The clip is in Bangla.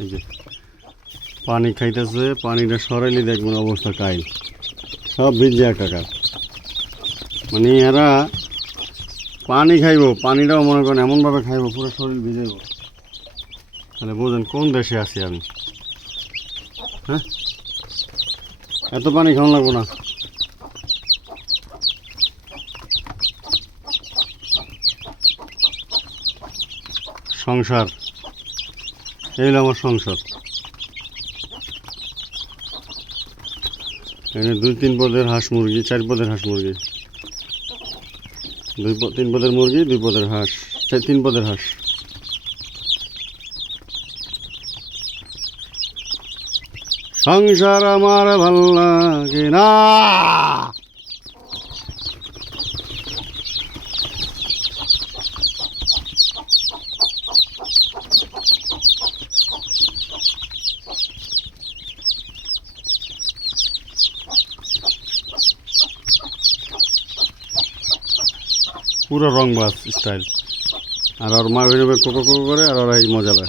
এই যে পানি খাইতেছে, পানিটা সরাইলে দেখবেন অবস্থা কাইল, সব ভিজে একাকার। মানে এরা পানি খাইব, পানিটাও মনে করেন এমনভাবে খাইব পুরো শরীর ভিজাইব, তাহলে বোঝেন কোন দেশে আছি আমি। হ্যাঁ, এত পানি খাওয়া লাগবো না। সংসার, এই হলো আমার সংসার। এখানে 2-3 পদের হাঁস মুরগি, 4 পদের হাঁস মুরগি, 3 পদের মুরগি, 2 পদের হাঁস, 3 পদের হাঁস। সংসার আমার ভাল লাগে না। পুরো রংবাজ স্টাইল। আর ওর মা বেরোবে কোকো কোকো করে, আর ওরা এই মজা পায়।